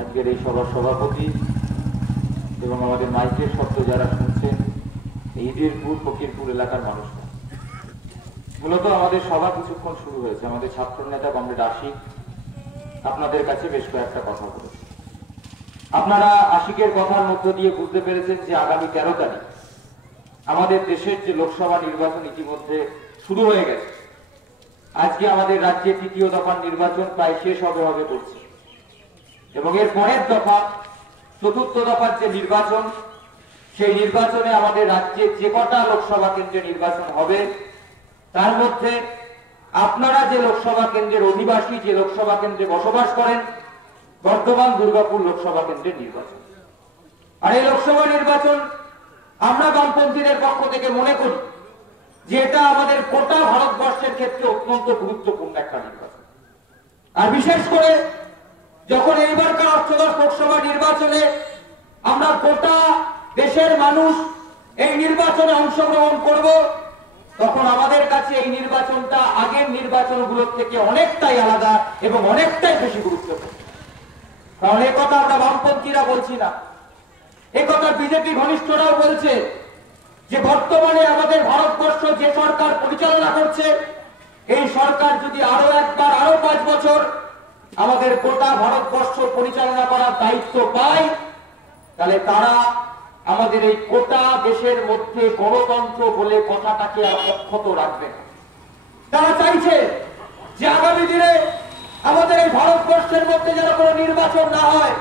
আজকের এই সভার সভাপতি এবং আমাদের মাইকের শব্দ যারা শুনছেন, ঈদেরপুর ফকিরপুর এলাকার মানুষরা। মূলত আমাদের সভা কিছুক্ষণ শুরু হয়েছে। আমাদের ছাত্র নেতা কমরেড আশিক আপনাদের কাছে বেশ কয়েকটা কথা বলেছে। আপনারা আশিকের কথার মধ্য দিয়ে বুঝতে পেরেছেন যে আগামী 13 তারিখ আমাদের দেশের যে লোকসভা নির্বাচন ইতিমধ্যে শুরু হয়ে গেছে। আজকে আমাদের রাজ্যে তৃতীয় দফার নির্বাচন প্রায় শেষ হবে বলছে, এবং এর পরের দফা চতুর্থ দফার যে নির্বাচন, সেই নির্বাচনে আমাদের রাজ্যে যে কটা লোকসভা কেন্দ্রে নির্বাচন হবে তার মধ্যে আপনারা যে লোকসভা কেন্দ্রের অধিবাসী, যে লোকসভা কেন্দ্রে বসবাস করেন, বর্ধমান দুর্গাপুর লোকসভা কেন্দ্রের নির্বাচন। আর এই লোকসভা নির্বাচন আমরা বামপন্থীদের পক্ষ থেকে মনে করি যে এটা আমাদের গোটা ভারতবর্ষের ক্ষেত্রে অত্যন্ত গুরুত্বপূর্ণ একটা নির্বাচন। আর বিশেষ করে যখন এইবারকার অষ্টাদশ লোকসভা নির্বাচনে আমরা গোটা দেশের মানুষ এই নির্বাচনে অংশগ্রহণ করব, তখন আমাদের কাছে এই নির্বাচনটা আগের নির্বাচনগুলোর থেকে অনেকটাই আলাদা এবং অনেকটাই বেশি গুরুত্বপূর্ণ। কারণ এই কথা আমরা বামপন্থীরা বলছি না, এই কথা বিজেপি ঘনিষ্ঠরাও বলছে যে বর্তমানে আমাদের ভারতবর্ষ যে সরকার পরিচালনা করছে, এই সরকার যদি আরো 5 বছর আমাদের গোটা ভারতবর্ষ পরিচালনা করার দায়িত্ব পায়, তাহলে তারা আমাদের এই গোটা দেশের মধ্যে গণতন্ত্র বলে কথাটাকে অক্ষত রাখবে। তারা চাইছে যে আগামী দিনে আমাদের এই ভারতবর্ষের মধ্যে যেন কোনো নির্বাচন না হয়।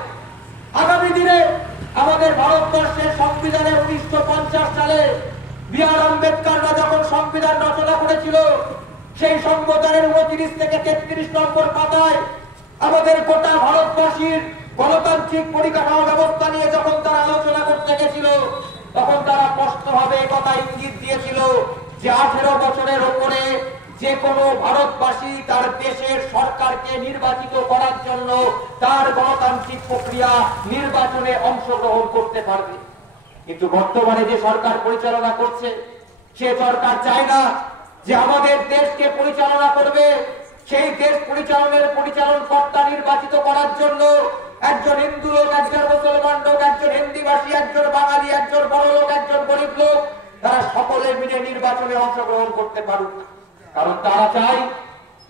আগামী দিনে আমাদের ভারতবর্ষের সংবিধানে 1950 সালে বি.আর. আম্বেদকররা যখন সংবিধান রচনা করেছিল, সেই সংবিধানের 29 থেকে 33 নম্বর পাতায় আমাদের গোটা ভারতবাসীর গণতান্ত্রিক পরিকাঠামো ব্যবস্থা নিয়ে যখন তারা আলোচনা করতে গেছিল, তখন তারা স্পষ্টভাবে কথা ইঙ্গিত দিয়েছিল যে 18 বছরের ওপরে যে কোনো ভারতবাসী তার দেশের সরকারকে নির্বাচিত করার জন্য তার গণতান্ত্রিক প্রক্রিয়া নির্বাচনে অংশগ্রহণ করতে পারবে। কিন্তু বর্তমানে যে সরকার পরিচালনা করছে, সে সরকার চায় না যে আমাদের দেশকে পরিচালনা করবে। সেই দেশ পরিচালন কর্তা নির্বাচিত করার জন্য একজন হিন্দু লোক, একজন মুসলমান লোক, একজন হিন্দিভাষী, একজন বাঙালি, একজন বড় লোক, একজন গরিব লোক, তারা সকলে মিলে নির্বাচনে অংশগ্রহণ করতে পারুক। কারণ তারা চায়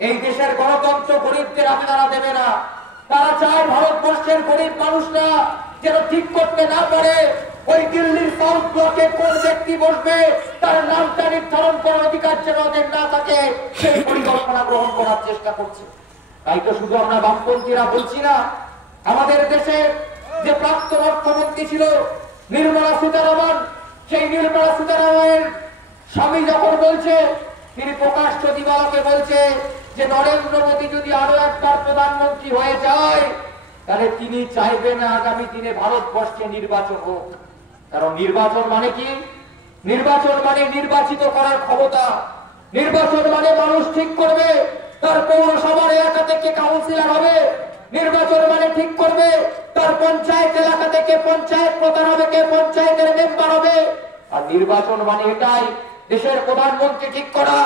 এই দেশের গণতন্ত্র গরিবদের হাতে তারা দেবে না। তারা চায় ভারতবর্ষের গরিব মানুষরা যেন ঠিক করতে না পারে ওই দিল্লির সাউথ ব্লকে কোন ব্যক্তি বসবে, তার নামটা নির্ধারণ করার অধিকার যেন ওদের না থাকে, সেই পরিকল্পনা গ্রহণ করার চেষ্টা করছে। তাই তো শুধু আমরা বামপন্থীরা বলছি না, আমাদের দেশের যে প্রাক্তন অর্থমন্ত্রী ছিল নির্মলা সীতারামন, সেই নির্মলা সীতারামনের স্বামী যখন বলছে, তিনি প্রকাশ্য দিবালোকে বলছে যে নরেন্দ্র মোদী যদি আরো একবার প্রধানমন্ত্রী হয়ে যায়, তাহলে তিনি চাইবেন না আগামী দিনে ভারতবর্ষে নির্বাচন হোক। কারণ নির্বাচন মানে কি? নির্বাচন মানে নির্বাচিত করার ক্ষমতা। নির্বাচন মানে মানুষ ঠিক করবে তার পৌরসভার এলাকা থেকে কাউন্সিলর হবে। নির্বাচন মানে ঠিক করবে তার পঞ্চায়েত এলাকা থেকে পঞ্চায়েত প্রধান হবে, কে পঞ্চায়েতের মেম্বার হবে। আর নির্বাচন মানে এটাই দেশের প্রধানমন্ত্রী ঠিক করা,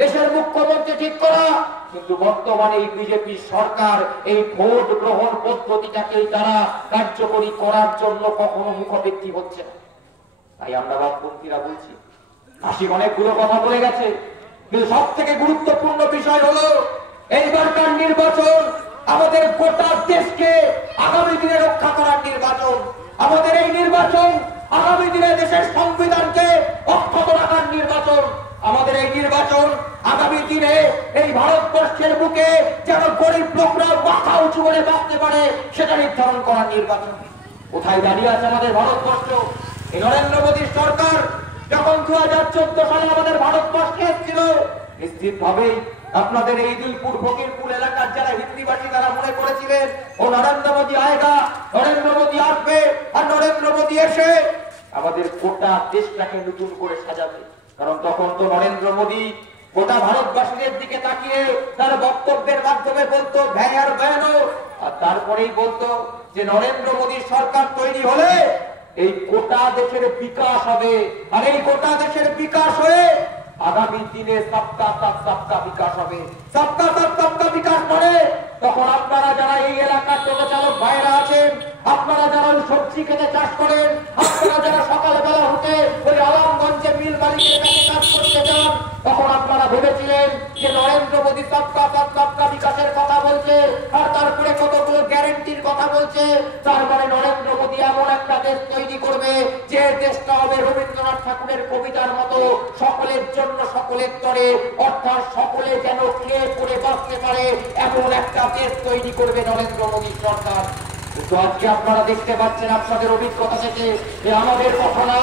দেশের মুখ্যমন্ত্রী ঠিক করা। কিন্তু বর্তমানে এই বিজেপি সরকার এই ভোট গ্রহণ পদ্ধতিটাকেই তারা কার্যকরী করার জন্য কখনো মুখোমুখি হচ্ছে না। তাই আমরা বামপন্থীরা বলছি, আশিক অনেকগুলো কথা বলে গেছে, কিন্তু সব থেকে গুরুত্বপূর্ণ বিষয় হলো এইবারকার নির্বাচন আমাদের গোটা দেশকে আগামী দিনে রক্ষা করার নির্বাচন। আমাদের এই নির্বাচন আগামী দিনে দেশের সংবিধানকে অক্ষত রাখার নির্বাচন। আমাদের এই নির্বাচন আগামী দিনে এই ভারতবর্ষের বুকে যেন গরিব লোকরা মাথা উঁচু করে বাঁচতে পারে, সেটা নির্ধারণ করার নির্বাচন। কোথায় দাঁড়িয়ে আছে আমাদের ভারতবর্ষ? এই নরেন্দ্র মোদীর সরকার যখন 2014 সালে আমাদের ভারতবর্ষে এসেছিল, নিশ্চিত ভাবেই আপনাদের এই ঈদুলপুর ফকিরপুর এলাকার যারা হিন্দিভাষী তারা মনে করেছিলেন ও নরেন্দ্র মোদী আয়েগা, নরেন্দ্র মোদী আসবে, আর নরেন্দ্র মোদী এসে আমাদের গোটা দেশটাকে নতুন করে সাজাবে। কারণ তখন তো নরেন্দ্র মোদী গোটা ভারতবাসীদের দিকে তাকিয়ে তার বক্তব্যের মাধ্যমে বলতো ভ্যাঁ আর ভ্যানো, আর তারপরেই বলতো যে নরেন্দ্র মোদীর সরকার তৈরি হলে এই গোটা দেশের বিকাশ হবে। আর এই গোটা দেশের বিকাশ হয়ে আগামী দিনে সবকা সাথ সবকা বিকাশ হবে। সবকা সাথ সবকা বিকাশ মানে তখন আপনারা যারা এই এলাকার টোটো চালক ভাইরা আছেন, আপনারা যারা ওই সবজি খেতে চাষ করেন, আপনারা যারা সকালবেলা উঠে ওই আলমগঞ্জে মিল মালিকের কাছে কাজ করতে যান, তখন আপনারা ভেবেছিলেন যে নরেন্দ্র মোদী সবকা সাথ সবকা বিকাশের কথা বলছে আর তারপরে কতগুলো গ্যারেন্টির কথা বলছে। তার মানে নরেন্দ্র মোদী এমন একটা দেশ তৈরি করবে যে দেশটা হবে রবীন্দ্রনাথ ঠাকুরের কবিতার মতো সকলের জন্য সকলের তরে, অর্থাৎ সকলে যেন খেয়ে পড়ে বাঁচতে পারে এমন একটা দেশ তৈরি করবে নরেন্দ্র মোদী সরকার। কিন্তু আজকে আপনারা দেখতে পাচ্ছেন আপনাদের অভিজ্ঞতা থেকে যে আমাদের কথা না,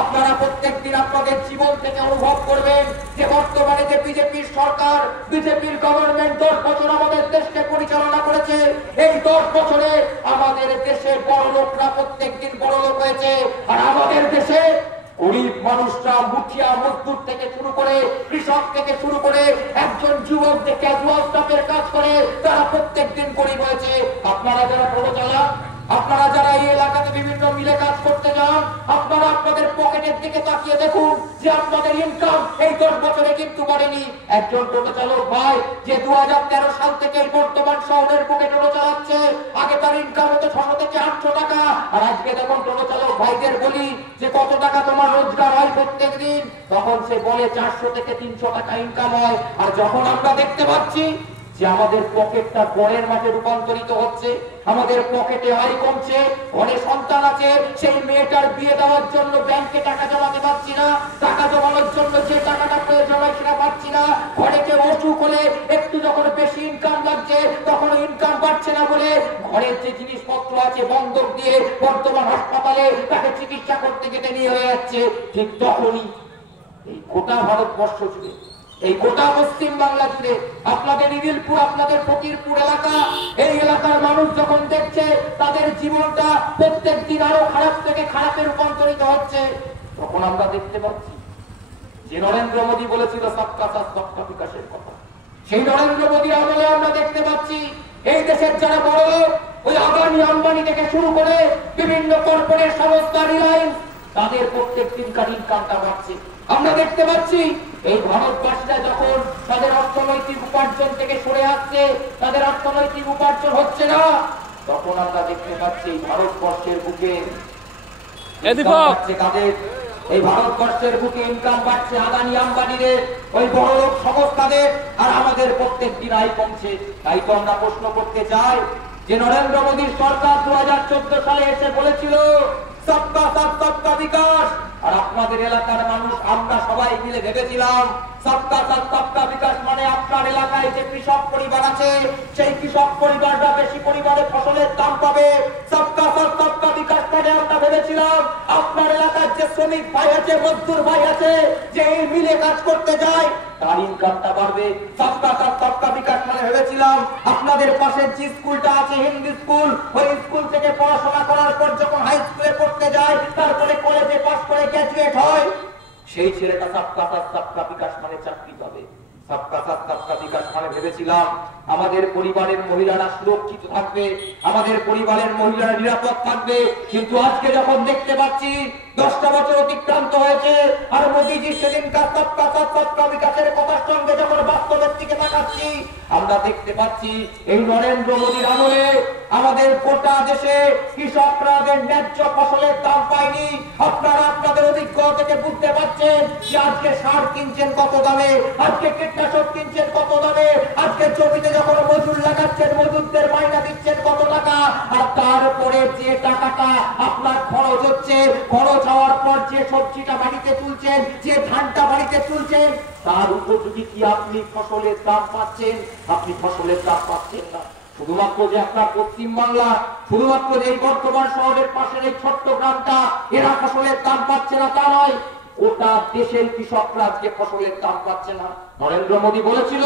আপনারা প্রত্যেকদিন আপনাদের জীবন থেকে অনুভব করবেন যে বর্তমানে যে বিজেপির সরকার, বিজেপির গভর্নমেন্ট 10 বছর আমাদের দেশকে পরিচালনা করেছে। এই 10 বছরে আমাদের দেশে বড় লোকরা প্রত্যেকদিন বড় লোক হয়েছে, আর আমাদের দেশে গরিব মানুষরা মুখিয়া মজদুর থেকে শুরু করে কৃষক থেকে শুরু করে একজন যুবক যে ক্যাজুয়াল স্টাফের কাজ করে তারা প্রত্যেকদিন গরিব হয়েছে। আপনারা যারা টোটো চালান, আপনারা যারা এই এলাকাতে বিভিন্ন মিলে কাজ করতে যান, আপনারা আপনাদের পকেটের দিকে তাকিয়ে দেখুন যে আপনাদের ইনকাম এই 10 বছরে কিন্তু বাড়েনি। একজন টোটো চালক ভাই যে 2013 সাল থেকে বর্তমান শহরের বুকে টোটো চালাচ্ছে, আগে তার ইনকাম হতো 600 থেকে 800 টাকা, আর আজকে যখন টোটো চালক ভাইদের বলি যে কত টাকা তোমার রোজগার হয় প্রত্যেক দিন, তখন সে বলে 400 থেকে 300 টাকা ইনকাম হয়। আর যখন আমরা দেখতে পাচ্ছি যে আমাদের পকেটটা বনের মাঠে রূপান্তরিত হচ্ছে, আমাদের পকেটে আয় কমছে, ঘরে সন্তান আছে, সেই মেয়েটার বিয়ে দেওয়ার জন্য ব্যাংকে টাকা জমাতে পারছি না, টাকা জমানোর জন্য যে টাকাটা প্রয়োজন হয় সেটা পাচ্ছি না, ঘরে কেউ অসুখ হলে একটু যখন বেশি ইনকাম লাগছে তখন ইনকাম পাচ্ছে না বলে ঘরের যে জিনিসপত্র আছে বন্ধক দিয়ে বর্তমান হাসপাতালে তাকে চিকিৎসা করতে যেতে নিয়ে হয়ে যাচ্ছে। ঠিক তখনই এই গোটা ভারতবর্ষ জুড়ে, এই গোটা পশ্চিম বাংলা জুড়ে, আপনাদের ইদিলপুর, আপনাদের ফকিরপুর এলাকা, এই এলাকার মানুষ যখন দেখছে তাদের জীবনটা প্রত্যেক দিন আরো খারাপ থেকে খারাপে রূপান্তরিত হচ্ছে, তখন আমরা দেখতে পাচ্ছি যে নরেন্দ্র মোদী বলেছিল সবকা সাথ সবকা বিকাশের কথা। সেই নরেন্দ্র মোদী আমলে আমরা দেখতে পাচ্ছি এই দেশের যারা বড় লোক, ওই আদানি আম্বানি থেকে শুরু করে বিভিন্ন কর্পোরেট সংস্থা, রিলায়েন্স, তাদের প্রত্যেক দিনকার ইনকামটা বাড়ছে। আমরা দেখতে পাচ্ছি এই ভারতবাসীরা যখন তাদের অর্থনৈতিক উপার্জন থেকে সরে আসছে, তাদের অর্থনৈতিক উপার্জন হচ্ছে না, তখন আমরা দেখতে পাচ্ছি ভারতবর্ষের বুকে এই ভারতবর্ষের বুকে ইনকাম বাড়ছে আদানি আম্বানিদের, ওই বড় লোক সংস্থাদের, আর আমাদের প্রত্যেক দিন আয় কমছে। তাই তো আমরা প্রশ্ন করতে চাই যে নরেন্দ্র মোদীর সরকার 2014 সালে এসে বলেছিল সবকা সাথ সবকা বিকাশ, আর আপনাদের এলাকার মানুষ আমরা সবাই মিলে ভেবেছিলাম সবকা সাথ সবকা বিকাশ মানে আপনার এলাকায় যে কৃষক পরিবার আছে সেই কৃষক পরিবাররা বেশি পরিমাণে ফসলের দাম পাবে। সবকা সাথ সবকা বিকাশ মানে আমরা ভেবেছিলাম আপনার এলাকার যে শ্রমিক ভাই আছে, মজদুর ভাই আছে, যে এই মিলে কাজ করতে যায় তার ইনকামটা বাড়বে। সবকা সাথ সবকা বিকাশ মানে ভেবেছিলাম আপনাদের পাশের যে স্কুলটা আছে হিন্দি স্কুল, ওই স্কুল থেকে পড়াশোনা করার পর যখন হাই স্কুলে পড়তে যায়, তারপরে কলেজে পাস করে গ্র্যাজুয়েট হয়, সেই ছেলেটা সবকা সাথ সবকা বিকাশ মানে চাকরি পাবে। সবকা সাথ সবকা বিকাশ মানে ভেবেছিলাম আমাদের পরিবারের মহিলারা সুরক্ষিত থাকবে, আমাদের পরিবারের মহিলারা নিরাপদ থাকবে। কিন্তু আজকে যখন দেখতে পাচ্ছি 10টা বছর অতিক্রান্ত হয়েছে, আর মোদীজি সেদিনকার সবকা সাথ সবকা বিকাশের কথার সঙ্গে যখন বাস্তবের দিকে তাকাচ্ছি, আমরা দেখতে পাচ্ছি এই নরেন্দ্র মোদীর আমলে আমাদের গোটা দেশে কৃষকরা ন্যায্য ফসলের দাম পায়নি। আপনারা আপনাদের অভিজ্ঞতা থেকে বুঝতে পারছেন যে আজকে সার কিনছেন কত দামে, আজকে কীটনাশক কিনছেন কত দামে, আজকে জমিতে যখন মজুর লাগাচ্ছেন মজুরদের মাইনা দিচ্ছেন কত টাকা, আর তারপরে যে টাকাটা আপনার খরচ হচ্ছে, খরচ হওয়ার পর যে সবজিটা বাড়িতে তুলছেন, যে ধানটা বাড়িতে তুলছেন, তার উপযোগী কি আপনি ফসলের দাম পাচ্ছেন? আপনি ফসলের দাম পাচ্ছেন না। শুধুমাত্র যে আপনার পশ্চিম বাংলা, শুধুমাত্র যে এই বর্তমান শহরের পাশের এই ছোট্ট গ্রামটা এরা ফসলের দাম পাচ্ছে না তা নয়, গোটা দেশের কৃষকরা আজকে ফসলের দাম পাচ্ছে না। নরেন্দ্র মোদী বলেছিল,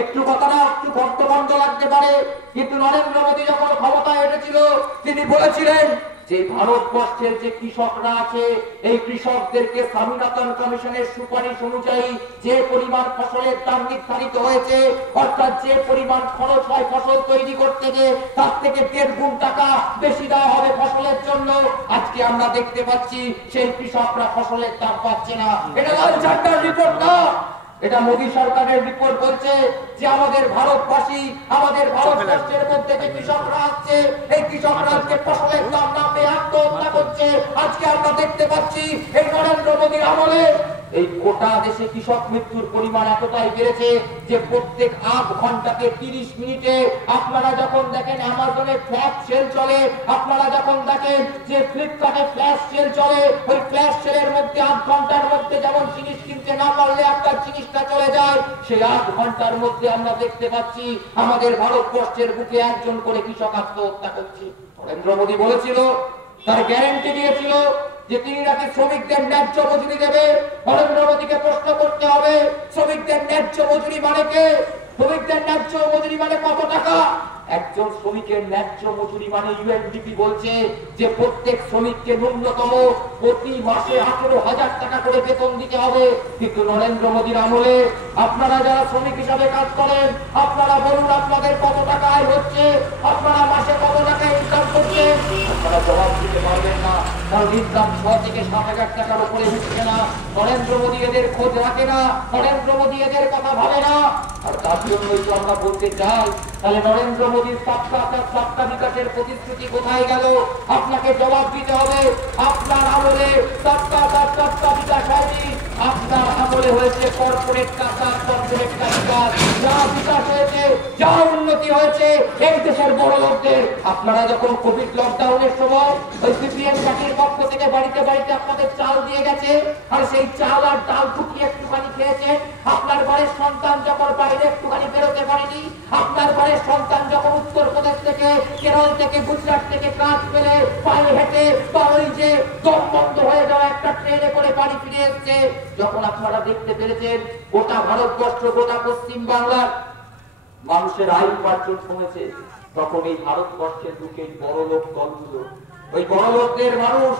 একটু কথাটা একটু ভক্তবন্ধ লাগতে পারে, কিন্তু নরেন্দ্র মোদী যখন ক্ষমতায় এসেছিল তিনি বলেছিলেন যে ভারতবর্ষের যে কৃষকরা আছে এই কৃষকদেরকে স্বামীনাথন কমিশনের সুপারিশ অনুযায়ী যে পরিমাণ ফসলের দাম নির্ধারিত হয়েছে, অর্থাৎ যে পরিমাণ খরচ হয় ফসল তৈরি করতে গিয়ে তার থেকে 1.5 গুণ টাকা বেশি দেওয়া হবে ফসলের জন্য। আজকে আমরা দেখতে পাচ্ছি সেই কৃষকরা ফসলের দাম পাচ্ছে না। এটা লাল ঝান্ডার রিপোর্ট না, এটা মোদী সরকারের রিপোর্ট বলছে যে আমাদের ভারতবাসী, আমাদের ভারতবর্ষের মধ্যে যে কৃষকরা আছে, এই কৃষকরা আজকে ফসলের দাম না পেয়ে আত্মহত্যা করছে। আজকে আমরা দেখতে পাচ্ছি এই নরেন্দ্র মোদীর আমলে এই গোটা দেশে কৃষক মৃত্যুর পরিমাণ এতটাই বেড়েছে যে প্রত্যেক 8 ঘন্টাকে 30 মিনিটে আপনারা যখন দেখেন অ্যামাজনে ফ্ল্যাশ সেল চলে, আপনারা যখন দেখেন যে ফ্লিপকার্টে ফ্ল্যাশ সেল চলে, ওই ফ্ল্যাশ সেলের মধ্যে 8 ঘন্টার মধ্যে যেমন জিনিস কিনতে না পারলে আপনার জিনিসটা চলে যায়, সেই 8 ঘন্টার মধ্যে আমরা দেখতে পাচ্ছি আমাদের ভারতবর্ষের বুকে একজন করে কৃষক আত্মহত্যা করছে। নরেন্দ্র মোদী বলেছিল, তার গ্যারান্টি দিয়েছিল যে তিনি নাকি শ্রমিকদের ন্যায্য মজুরি দেবে। নরেন্দ্র মোদীকে প্রশ্ন করতে হবে, শ্রমিকদের ন্যায্য মজুরি মানে কে? শ্রমিকদের ন্যায্য মজুরি মানে কত টাকা? একজন শ্রমিকের ন্যায্য মজুরি মানে ইউএনডিপি বলছে যে প্রত্যেক শ্রমিককে ন্যূনতম প্রতি মাসে 18,000 টাকা করে বেতন দিতে হবে। কিন্তু নরেন্দ্র মোদীর আমলে আপনারা যারা শ্রমিক হিসাবে কাজ করেন, আপনারা বলুন আপনাদের কত টাকা আয় হচ্ছে, আপনারা মাসে কত টাকা ইনকাম করছেন? আপনারা জবাব দিতে পারবেন না, কারণ ইনকাম 6 থেকে 7,000 টাকার উপরে উঠছে না। নরেন্দ্র মোদী এদের খোঁজ রাখে না, নরেন্দ্র মোদী এদের কথা ভাবে না। আর তার জন্যই তো আমরা বলতে চাই, তাহলে নরেন্দ্র মোদীর সবকা বিকাশের প্রতিশ্রুতি কোথায় গেল? আপনাকে জবাব দিতে হবে। আপনার আমলে সবকা বিকাশ হয়নি, আপনার আমলে হয়েছে কর্পোরেট টাকা, কর্পোরেট বিকাশ। যা বিকাশ হয়েছে, যা উন্নতি হয়েছে এই দেশের বড় লোকদের। আপনারা যখন কোভিড লকডাউনের সময় ওই সিপিএম পার্টির পক্ষ থেকে বাড়িতে বাড়িতে আপনাদের চাল দিয়ে গেছে, আর সেই চাল আর ডাল ফুটিয়ে একটুখানি খেয়েছেন। আপনার ঘরের সন্তান যখন বাইরে একটুখানি বেরোতে পারেনি, আপনার ঘরের সন্তান যখন উত্তরপ্রদেশ থেকে, কেরল থেকে, গুজরাট থেকে কাজ পেলে পায়ে হেঁটে বা ওই যে দম বন্ধ হয়ে যাওয়া একটা ট্রেনে করে বাড়ি ফিরে এসছে, যখন আপনারা দেখতে পেরেছেন গোটা ভারতবর্ষ, গোটা পশ্চিম বাংলার মানুষের আয় উপার্জন কমেছে, তখন এই ভারতবর্ষের বুকে বড় লোক দলগুলো, ওই বড় লোকদের মানুষ,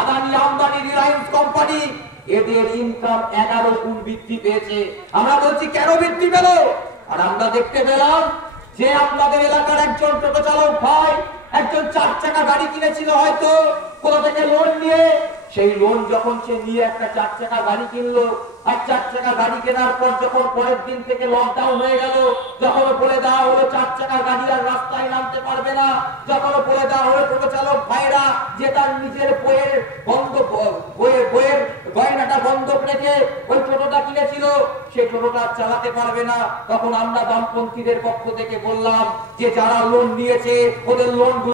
আদানি, আম্বানি, রিলায়েন্স কোম্পানি, এদের ইনকাম 11 গুণ বৃদ্ধি পেয়েছে। আমরা বলছি কেন বৃদ্ধি পেল? আর আমরা দেখতে পেলাম যে আপনাদের এলাকার একজন টোটো চালক ভাই একজন 4 চাকা গাড়ি কিনেছিল হয়তো কোথা থেকে লোন নিয়ে, সেই লোন যখন সে নিয়ে একটা 4 চাকা গাড়ি কিনলো, আর 4 চাকা গাড়ি কেনার পর যখন পরের দিন থেকে লকডাউন হয়ে গেল, যখন বলে দেওয়া হলো 4 চাকা গাড়ি আর রাস্তায় নামতে পারবে না, যখন বলে দেওয়া হলো টোটো চালক ভাইরা যে তার নিজের বইয়ের গয়নাটা বন্ধক রেখে ওই টোটোটা কিনেছিল, সেই টোটোটা চালাতে পারবে না, তখন আমরা বামপন্থীদের পক্ষ থেকে বললাম যে যারা লোন নিয়েছে ওদের লোন